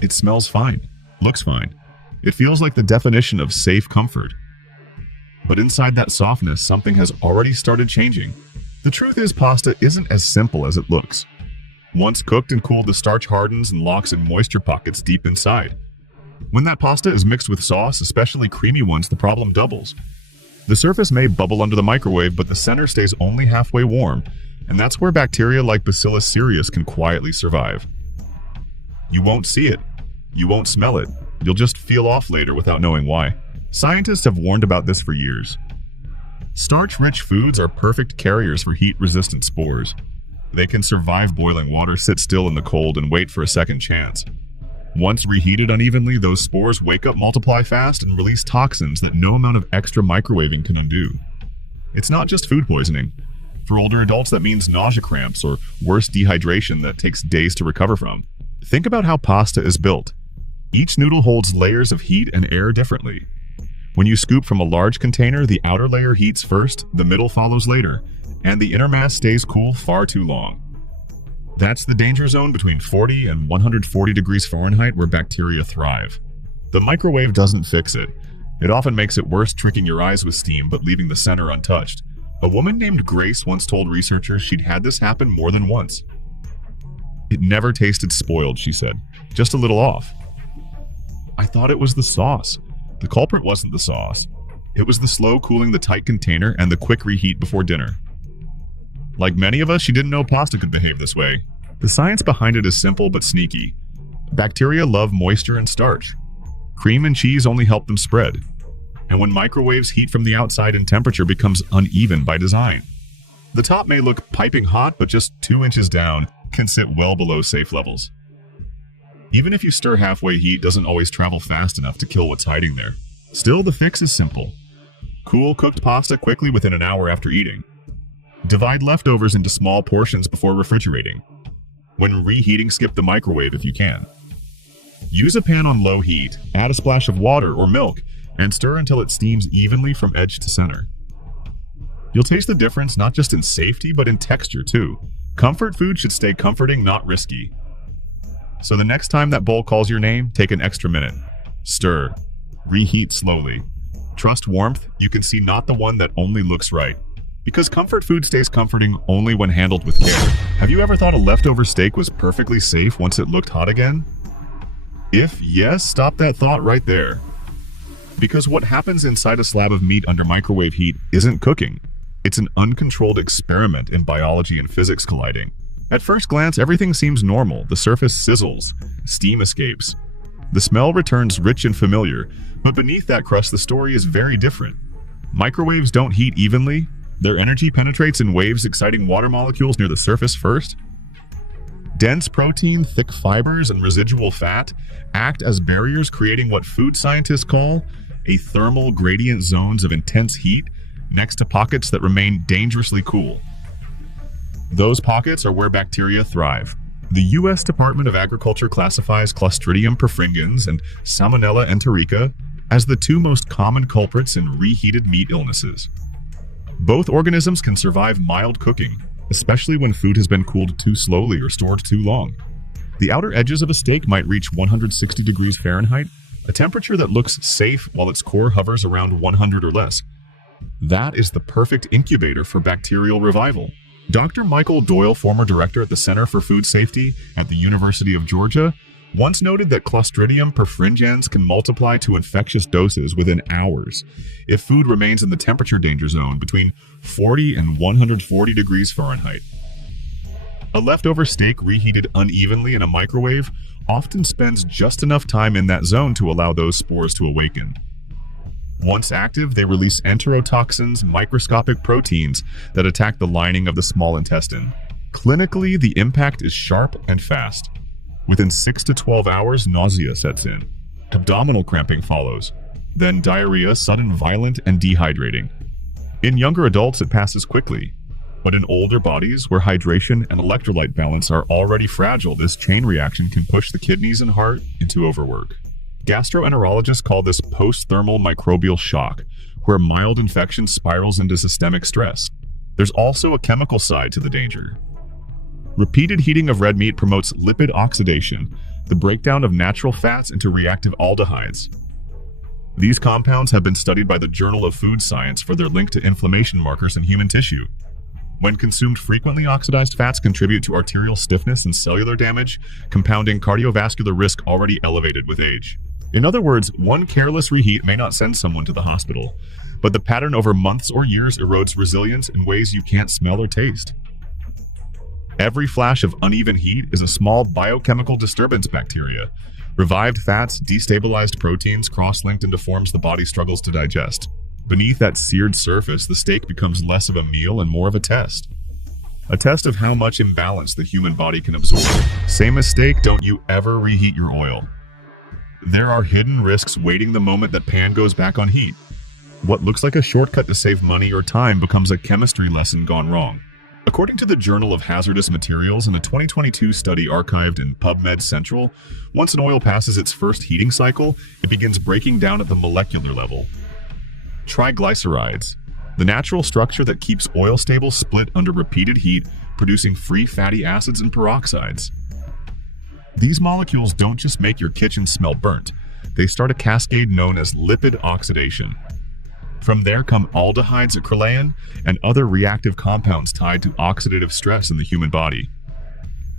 It smells fine, looks fine. It feels like the definition of safe comfort. But inside that softness, something has already started changing. The truth is, pasta isn't as simple as it looks. Once cooked and cooled, the starch hardens and locks in moisture pockets deep inside. When that pasta is mixed with sauce, especially creamy ones, the problem doubles. The surface may bubble under the microwave, but the center stays only halfway warm, and that's where bacteria like Bacillus cereus can quietly survive. You won't see it. You won't smell it. You'll just feel off later without knowing why. Scientists have warned about this for years. Starch-rich foods are perfect carriers for heat-resistant spores. They can survive boiling water, sit still in the cold, and wait for a second chance. Once reheated unevenly, those spores wake up, multiply fast, and release toxins that no amount of extra microwaving can undo. It's not just food poisoning. For older adults, that means nausea cramps or worse, dehydration that takes days to recover from. Think about how pasta is built. Each noodle holds layers of heat and air differently. When you scoop from a large container, the outer layer heats first, the middle follows later, and the inner mass stays cool far too long. That's the danger zone between 40 and 140 degrees Fahrenheit where bacteria thrive. The microwave doesn't fix it. It often makes it worse, tricking your eyes with steam but leaving the center untouched. A woman named Grace once told researchers she'd had this happen more than once. It never tasted spoiled, she said, just a little off. I thought it was the sauce. The culprit wasn't the sauce. It was the slow cooling, the tight container, and the quick reheat before dinner. Like many of us, she didn't know pasta could behave this way. The science behind it is simple but sneaky. Bacteria love moisture and starch. Cream and cheese only help them spread. And when microwaves heat from the outside and temperature becomes uneven by design. The top may look piping hot, but just 2 inches down can sit well below safe levels. Even if you stir halfway, heat doesn't always travel fast enough to kill what's hiding there. Still, the fix is simple. Cool cooked pasta quickly within an hour after eating. Divide leftovers into small portions before refrigerating. When reheating, skip the microwave if you can. Use a pan on low heat, add a splash of water or milk, and stir until it steams evenly from edge to center. You'll taste the difference not just in safety, but in texture too. Comfort food should stay comforting, not risky. So the next time that bowl calls your name, take an extra minute. Stir. Reheat slowly. Trust warmth. You can see not the one that only looks right. Because comfort food stays comforting only when handled with care. Have you ever thought a leftover steak was perfectly safe once it looked hot again? If yes, stop that thought right there. Because what happens inside a slab of meat under microwave heat isn't cooking. It's an uncontrolled experiment in biology and physics colliding. At first glance, everything seems normal. The surface sizzles, steam escapes. The smell returns rich and familiar, but beneath that crust, the story is very different. Microwaves don't heat evenly. Their energy penetrates in waves, exciting water molecules near the surface first. Dense protein, thick fibers, and residual fat act as barriers, creating what food scientists call a thermal gradient zones of intense heat next to pockets that remain dangerously cool. Those pockets are where bacteria thrive. The U.S. Department of Agriculture classifies Clostridium perfringens and Salmonella enterica as the 2 most common culprits in reheated meat illnesses. Both organisms can survive mild cooking, especially when food has been cooled too slowly or stored too long. The outer edges of a steak might reach 160 degrees Fahrenheit, a temperature that looks safe while its core hovers around 100 or less. That is the perfect incubator for bacterial revival. Dr. Michael Doyle, former director at the Center for Food Safety at the University of Georgia, once noted that Clostridium perfringens can multiply to infectious doses within hours if food remains in the temperature danger zone between 40 and 140 degrees Fahrenheit. A leftover steak reheated unevenly in a microwave often spends just enough time in that zone to allow those spores to awaken. Once active, they release enterotoxins, microscopic proteins that attack the lining of the small intestine. Clinically, the impact is sharp and fast. Within 6 to 12 hours, nausea sets in. Abdominal cramping follows. Then diarrhea, sudden, violent, and dehydrating. In younger adults, it passes quickly. But in older bodies, where hydration and electrolyte balance are already fragile, this chain reaction can push the kidneys and heart into overwork. Gastroenterologists call this post-thermal microbial shock, where mild infection spirals into systemic stress. There's also a chemical side to the danger. Repeated heating of red meat promotes lipid oxidation, the breakdown of natural fats into reactive aldehydes. These compounds have been studied by the Journal of Food Science for their link to inflammation markers in human tissue. When consumed frequently, oxidized fats contribute to arterial stiffness and cellular damage, compounding cardiovascular risk already elevated with age. In other words, one careless reheat may not send someone to the hospital, but the pattern over months or years erodes resilience in ways you can't smell or taste. Every flash of uneven heat is a small biochemical disturbance bacteria. Revived fats, destabilized proteins, cross-linked into forms the body struggles to digest. Beneath that seared surface, the steak becomes less of a meal and more of a test. A test of how much imbalance the human body can absorb. Same mistake, don't you ever reheat your oil. There are hidden risks waiting the moment that pan goes back on heat. What looks like a shortcut to save money or time becomes a chemistry lesson gone wrong. According to the Journal of Hazardous Materials in a 2022 study archived in PubMed Central, once an oil passes its first heating cycle, it begins breaking down at the molecular level. Triglycerides, the natural structure that keeps oil stable, split under repeated heat, producing free fatty acids and peroxides. These molecules don't just make your kitchen smell burnt, they start a cascade known as lipid oxidation. From there come aldehydes, acrylamide, and other reactive compounds tied to oxidative stress in the human body.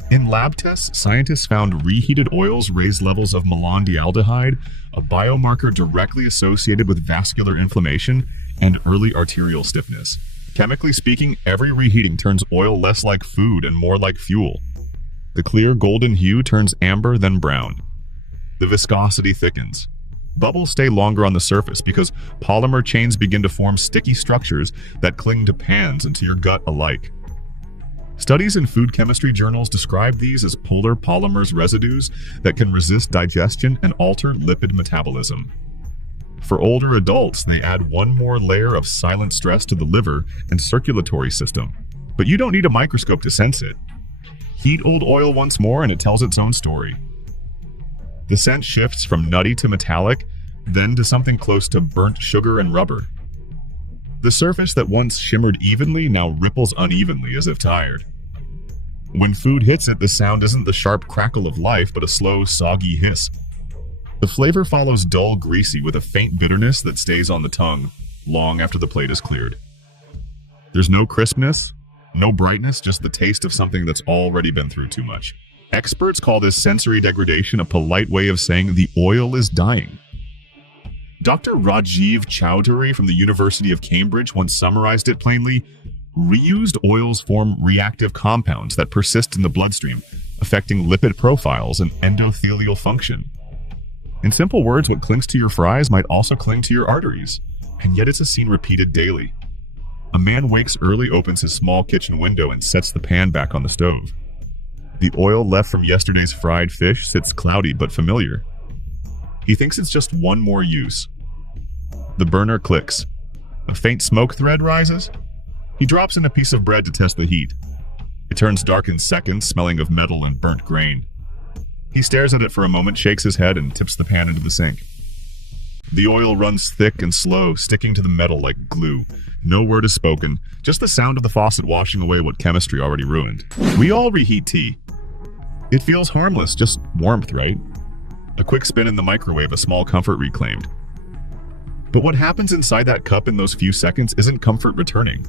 In lab tests, scientists found reheated oils raise levels of malondialdehyde, a biomarker directly associated with vascular inflammation and early arterial stiffness. Chemically speaking, every reheating turns oil less like food and more like fuel. The clear golden hue turns amber, then brown. The viscosity thickens. Bubbles stay longer on the surface because polymer chains begin to form sticky structures that cling to pans and to your gut alike. Studies in food chemistry journals describe these as polar polymers residues that can resist digestion and alter lipid metabolism. For older adults, they add one more layer of silent stress to the liver and circulatory system. But you don't need a microscope to sense it. Heat old oil once more and it tells its own story. The scent shifts from nutty to metallic, then to something close to burnt sugar and rubber. The surface that once shimmered evenly now ripples unevenly as if tired. When food hits it, the sound isn't the sharp crackle of life, but a slow, soggy hiss. The flavor follows dull, greasy, with a faint bitterness that stays on the tongue long after the plate is cleared. There's no crispness, no brightness, just the taste of something that's already been through too much. Experts call this sensory degradation, a polite way of saying the oil is dying. Dr. Rajiv Chowdhury from the University of Cambridge once summarized it plainly: reused oils form reactive compounds that persist in the bloodstream, affecting lipid profiles and endothelial function. In simple words, what clings to your fries might also cling to your arteries, and yet it's a scene repeated daily. A man wakes early, opens his small kitchen window, and sets the pan back on the stove. The oil left from yesterday's fried fish sits cloudy but familiar. He thinks it's just one more use. The burner clicks. A faint smoke thread rises. He drops in a piece of bread to test the heat. It turns dark in seconds, smelling of metal and burnt grain. He stares at it for a moment, shakes his head, and tips the pan into the sink. The oil runs thick and slow, sticking to the metal like glue. No word is spoken, just the sound of the faucet washing away what chemistry already ruined. We all reheat tea. It feels harmless, just warmth, right? A quick spin in the microwave, a small comfort reclaimed. But what happens inside that cup in those few seconds isn't comfort returning.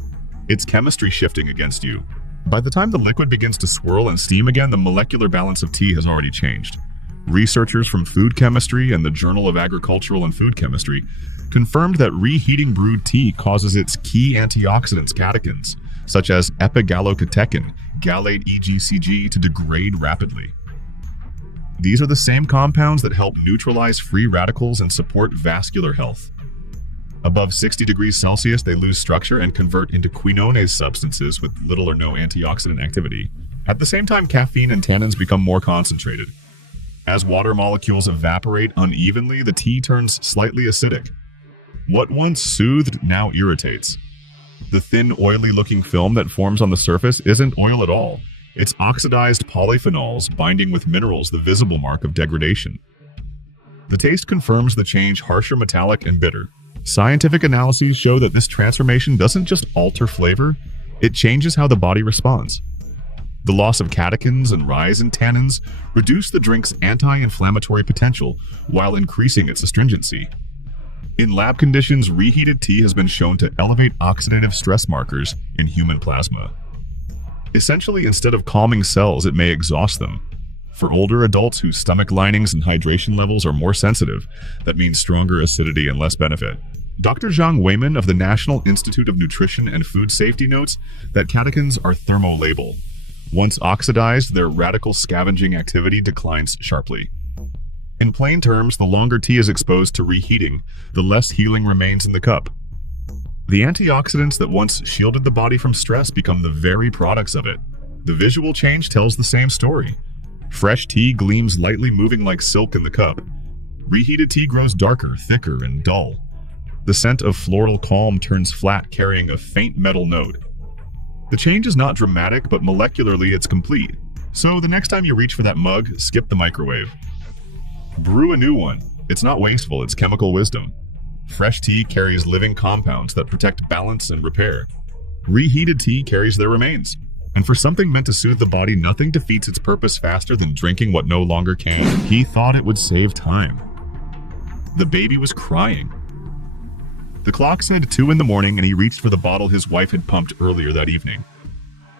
It's chemistry shifting against you. By the time the liquid begins to swirl and steam again, the molecular balance of tea has already changed. Researchers from Food Chemistry and the Journal of Agricultural and Food Chemistry confirmed that reheating brewed tea causes its key antioxidants, catechins, such as epigallocatechin, gallate EGCG, to degrade rapidly. These are the same compounds that help neutralize free radicals and support vascular health. Above 60 degrees Celsius, they lose structure and convert into quinones substances with little or no antioxidant activity. At the same time, caffeine and tannins become more concentrated. As water molecules evaporate unevenly, the tea turns slightly acidic. What once soothed now irritates. The thin, oily-looking film that forms on the surface isn't oil at all. It's oxidized polyphenols binding with minerals, the visible mark of degradation. The taste confirms the change, harsher, metallic, and bitter. Scientific analyses show that this transformation doesn't just alter flavor, it changes how the body responds. The loss of catechins and rise in tannins reduce the drink's anti-inflammatory potential while increasing its astringency. In lab conditions, reheated tea has been shown to elevate oxidative stress markers in human plasma. Essentially, instead of calming cells, it may exhaust them. For older adults whose stomach linings and hydration levels are more sensitive, that means stronger acidity and less benefit. Dr. Zhang Weiman of the National Institute of Nutrition and Food Safety notes that catechins are thermolabile. Once oxidized, their radical scavenging activity declines sharply. In plain terms, the longer tea is exposed to reheating, the less healing remains in the cup. The antioxidants that once shielded the body from stress become the very products of it. The visual change tells the same story. Fresh tea gleams lightly, moving like silk in the cup. Reheated tea grows darker, thicker, and dull. The scent of floral calm turns flat, carrying a faint metal note. The change is not dramatic, but molecularly it's complete. So the next time you reach for that mug, skip the microwave. Brew a new one. It's not wasteful, it's chemical wisdom. Fresh tea carries living compounds that protect balance and repair. Reheated tea carries their remains. And for something meant to soothe the body, nothing defeats its purpose faster than drinking what no longer can. He thought it would save time. The baby was crying. The clock said 2 in the morning, and he reached for the bottle his wife had pumped earlier that evening.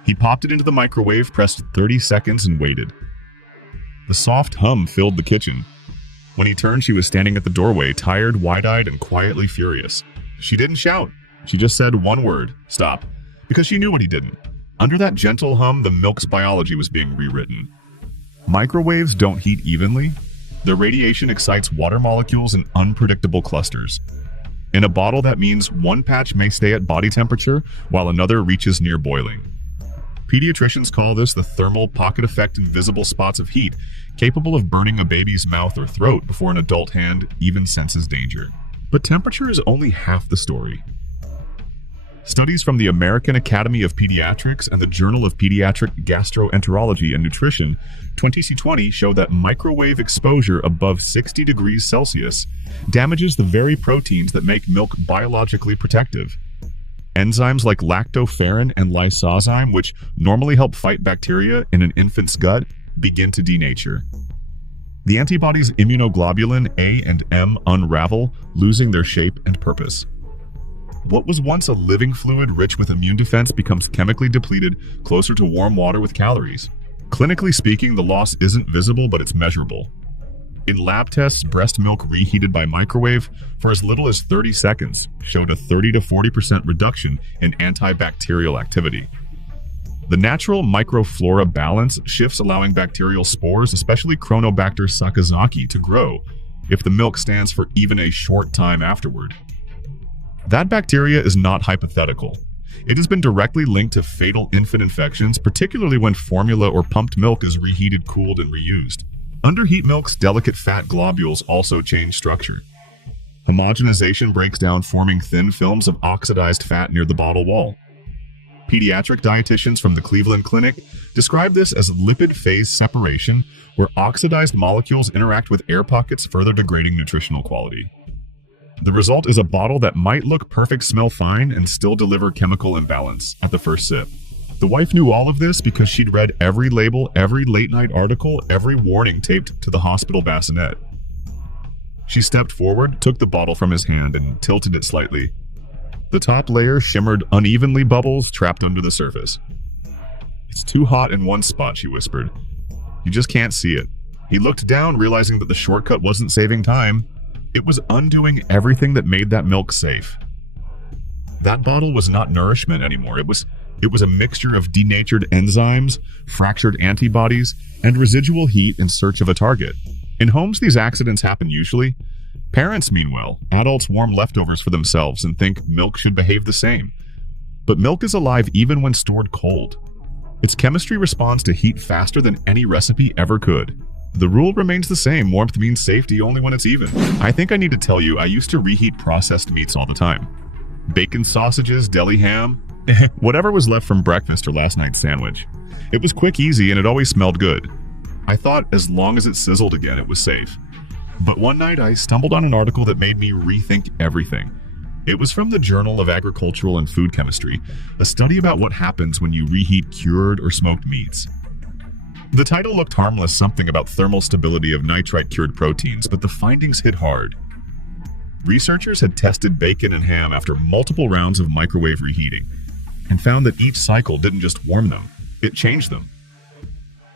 He popped it into the microwave, pressed 30 seconds, and waited. The soft hum filled the kitchen. When he turned, she was standing at the doorway, tired, wide-eyed, and quietly furious. She didn't shout. She just said one word, "Stop," because she knew what he didn't. Under that gentle hum, the milk's biology was being rewritten. Microwaves don't heat evenly. Their radiation excites water molecules in unpredictable clusters. In a bottle, that means one patch may stay at body temperature while another reaches near boiling. Pediatricians call this the thermal pocket effect, invisible spots of heat capable of burning a baby's mouth or throat before an adult hand even senses danger. But temperature is only half the story. Studies from the American Academy of Pediatrics and the Journal of Pediatric Gastroenterology and Nutrition 2020 show that microwave exposure above 60 degrees Celsius damages the very proteins that make milk biologically protective. Enzymes like lactoferrin and lysozyme, which normally help fight bacteria in an infant's gut, begin to denature. The antibodies immunoglobulin A and M unravel, losing their shape and purpose. What was once a living fluid rich with immune defense becomes chemically depleted, closer to warm water with calories. Clinically speaking, the loss isn't visible, but it's measurable. In lab tests, breast milk reheated by microwave for as little as 30 seconds showed a 30 to 40% reduction in antibacterial activity. The natural microflora balance shifts, allowing bacterial spores, especially Chronobacter sakazaki, to grow if the milk stands for even a short time afterward. That bacteria is not hypothetical. It has been directly linked to fatal infant infections, particularly when formula or pumped milk is reheated, cooled, and reused. Underheat milk's delicate fat globules also change structure. Homogenization breaks down, forming thin films of oxidized fat near the bottle wall. Pediatric dietitians from the Cleveland Clinic describe this as lipid phase separation, where oxidized molecules interact with air pockets, further degrading nutritional quality. The result is a bottle that might look perfect, smell fine, and still deliver chemical imbalance at the first sip. The wife knew all of this because she'd read every label, every late-night article, every warning taped to the hospital bassinet. She stepped forward, took the bottle from his hand, and tilted it slightly. The top layer shimmered unevenly, bubbles trapped under the surface. "It's too hot in one spot," she whispered. "You just can't see it." He looked down, realizing that the shortcut wasn't saving time. It was undoing everything that made that milk safe. That bottle was not nourishment anymore. It was a mixture of denatured enzymes, fractured antibodies, and residual heat in search of a target. In homes, these accidents happen usually. Parents, meanwhile, adults warm leftovers for themselves and think milk should behave the same. But milk is alive even when stored cold. Its chemistry responds to heat faster than any recipe ever could. The rule remains the same: warmth means safety only when it's even. I think I need to tell you, I used to reheat processed meats all the time. Bacon sausages, deli ham, whatever was left from breakfast or last night's sandwich. It was quick, easy, and it always smelled good. I thought as long as it sizzled again, it was safe. But one night I stumbled on an article that made me rethink everything. It was from the Journal of Agricultural and Food Chemistry, a study about what happens when you reheat cured or smoked meats. The title looked harmless, something about thermal stability of nitrite-cured proteins, but the findings hit hard. Researchers had tested bacon and ham after multiple rounds of microwave reheating, and found that each cycle didn't just warm them, it changed them.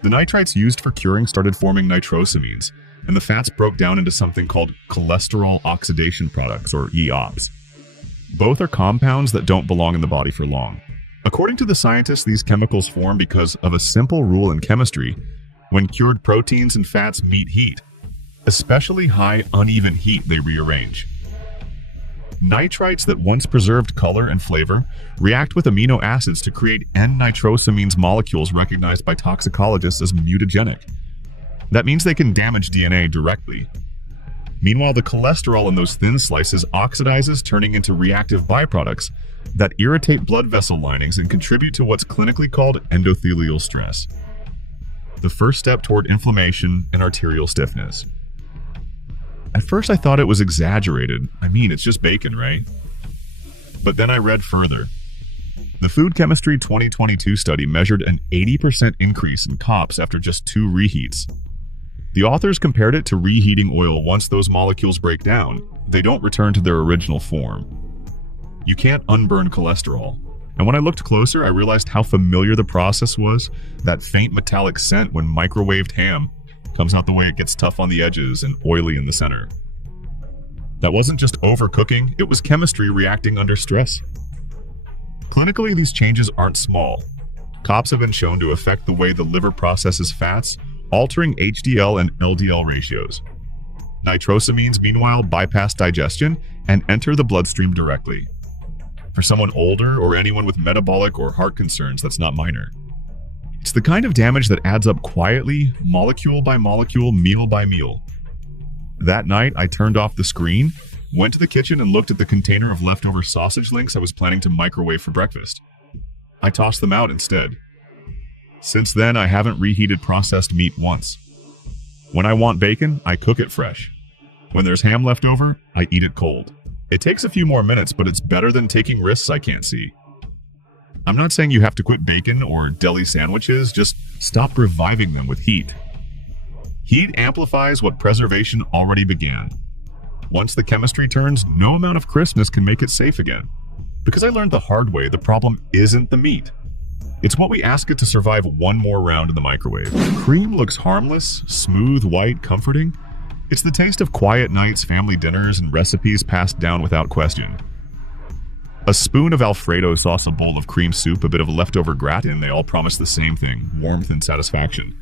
The nitrites used for curing started forming nitrosamines, and the fats broke down into something called cholesterol oxidation products, or EOPs. Both are compounds that don't belong in the body for long. According to the scientists, these chemicals form because of a simple rule in chemistry: when cured proteins and fats meet heat, especially high, uneven heat, they rearrange. Nitrites that once preserved color and flavor react with amino acids to create N-nitrosamines molecules recognized by toxicologists as mutagenic. That means they can damage DNA directly. Meanwhile, the cholesterol in those thin slices oxidizes, turning into reactive byproducts that irritate blood vessel linings and contribute to what's clinically called endothelial stress, the first step toward inflammation and arterial stiffness. At first I thought it was exaggerated. I mean, it's just bacon, right? But then I read further. The Food Chemistry 2022 study measured an 80% increase in COPS after just 2 reheats. The authors compared it to reheating oil. Once those molecules break down, they don't return to their original form. You can't unburn cholesterol. And when I looked closer, I realized how familiar the process was. That faint metallic scent when microwaved ham comes out the way it gets tough on the edges and oily in the center. That wasn't just overcooking, it was chemistry reacting under stress. Clinically, these changes aren't small. COPS have been shown to affect the way the liver processes fats, altering HDL and LDL ratios. Nitrosamines, meanwhile, bypass digestion and enter the bloodstream directly. For someone older or anyone with metabolic or heart concerns, that's not minor. It's the kind of damage that adds up quietly, molecule by molecule, meal by meal. That night, I turned off the screen, went to the kitchen and looked at the container of leftover sausage links I was planning to microwave for breakfast. I tossed them out instead. Since then, I haven't reheated processed meat once. When I want bacon, I cook it fresh. When there's ham left over, I eat it cold. It takes a few more minutes, but it's better than taking risks I can't see. I'm not saying you have to quit bacon or deli sandwiches, just stop reviving them with heat. Heat amplifies what preservation already began. Once the chemistry turns, no amount of crispness can make it safe again. Because I learned the hard way, the problem isn't the meat. It's what we ask it to survive one more round in the microwave. Cream looks harmless, smooth, white, comforting. It's the taste of quiet nights, family dinners, and recipes passed down without question. A spoon of Alfredo sauce, a bowl of cream soup, a bit of leftover gratin, they all promise the same thing: warmth and satisfaction.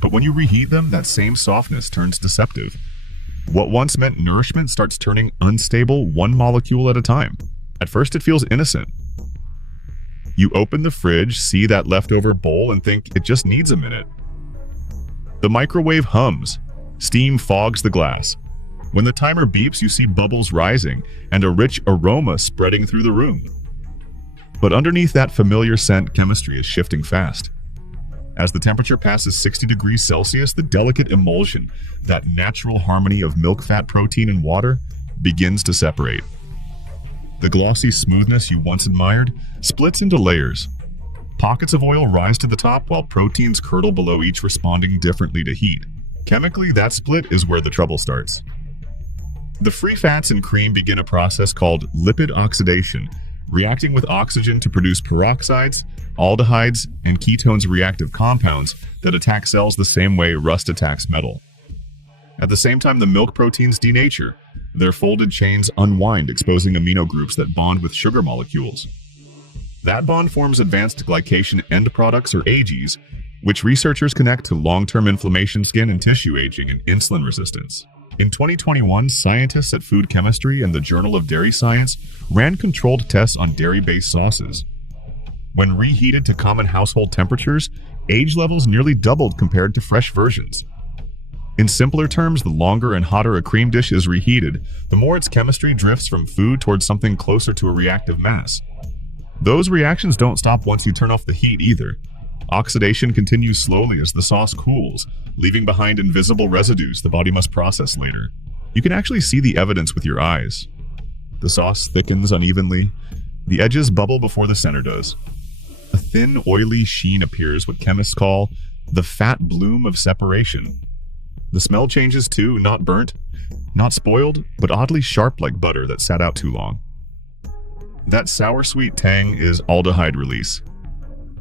But when you reheat them, that same softness turns deceptive. What once meant nourishment starts turning unstable, one molecule at a time. At first it feels innocent. You open the fridge, see that leftover bowl, and think it just needs a minute. The microwave hums. Steam fogs the glass. When the timer beeps, you see bubbles rising and a rich aroma spreading through the room. But underneath that familiar scent, chemistry is shifting fast. As the temperature passes 60 degrees Celsius, the delicate emulsion, that natural harmony of milk, fat, protein, and water, begins to separate. The glossy smoothness you once admired splits into layers. Pockets of oil rise to the top while proteins curdle below, each responding differently to heat. Chemically, that split is where the trouble starts. The free fats in cream begin a process called lipid oxidation, reacting with oxygen to produce peroxides, aldehydes, and ketones, reactive compounds that attack cells the same way rust attacks metal. At the same time, the milk proteins denature. Their folded chains unwind, exposing amino groups that bond with sugar molecules. That bond forms advanced glycation end products, or AGEs, which researchers connect to long-term inflammation, skin and tissue aging, and insulin resistance. In 2021, scientists at Food Chemistry and the Journal of Dairy Science ran controlled tests on dairy-based sauces. When reheated to common household temperatures, age levels nearly doubled compared to fresh versions. In simpler terms, the longer and hotter a cream dish is reheated, the more its chemistry drifts from food towards something closer to a reactive mass. Those reactions don't stop once you turn off the heat either. Oxidation continues slowly as the sauce cools, leaving behind invisible residues the body must process later. You can actually see the evidence with your eyes. The sauce thickens unevenly. The edges bubble before the center does. A thin, oily sheen appears, what chemists call the fat bloom of separation. The smell changes too, not burnt, not spoiled, but oddly sharp like butter that sat out too long. That sour-sweet tang is aldehyde release.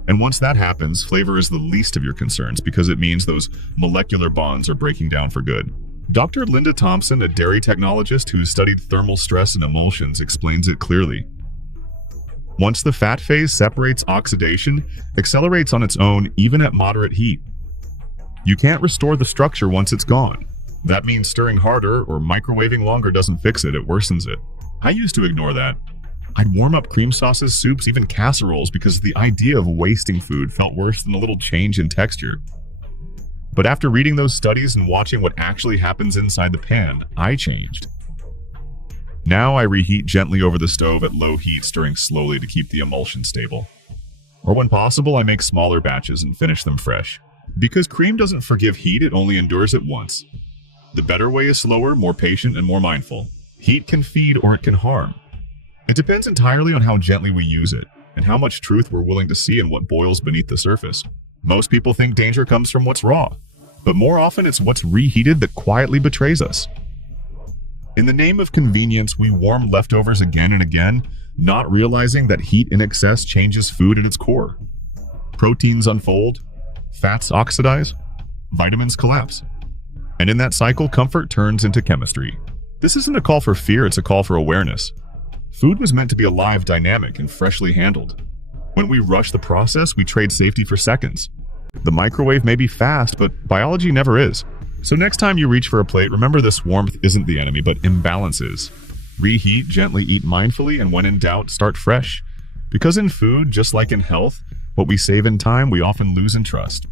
And once that happens, flavor is the least of your concerns because it means those molecular bonds are breaking down for good. Dr. Linda Thompson, a dairy technologist who studied thermal stress and emulsions, explains it clearly. Once the fat phase separates, oxidation accelerates on its own even at moderate heat. You can't restore the structure once it's gone. That means stirring harder or microwaving longer doesn't fix it, it worsens it. I used to ignore that. I'd warm up cream sauces, soups, even casseroles because the idea of wasting food felt worse than a little change in texture. But after reading those studies and watching what actually happens inside the pan, I changed. Now I reheat gently over the stove at low heat, stirring slowly to keep the emulsion stable. Or when possible, I make smaller batches and finish them fresh. Because cream doesn't forgive heat, it only endures it once. The better way is slower, more patient, and more mindful. Heat can feed or it can harm. It depends entirely on how gently we use it, and how much truth we're willing to see in what boils beneath the surface. Most people think danger comes from what's raw, but more often it's what's reheated that quietly betrays us. In the name of convenience, we warm leftovers again and again, not realizing that heat in excess changes food at its core. Proteins unfold, fats oxidize, vitamins collapse. And in that cycle, comfort turns into chemistry. This isn't a call for fear, it's a call for awareness. Food was meant to be alive, dynamic, and freshly handled. When we rush the process, we trade safety for seconds. The microwave may be fast, but biology never is. So next time you reach for a plate, remember this warmth isn't the enemy, but imbalance is. Reheat, gently eat mindfully, and when in doubt, start fresh. Because in food, just like in health, what we save in time, we often lose in trust.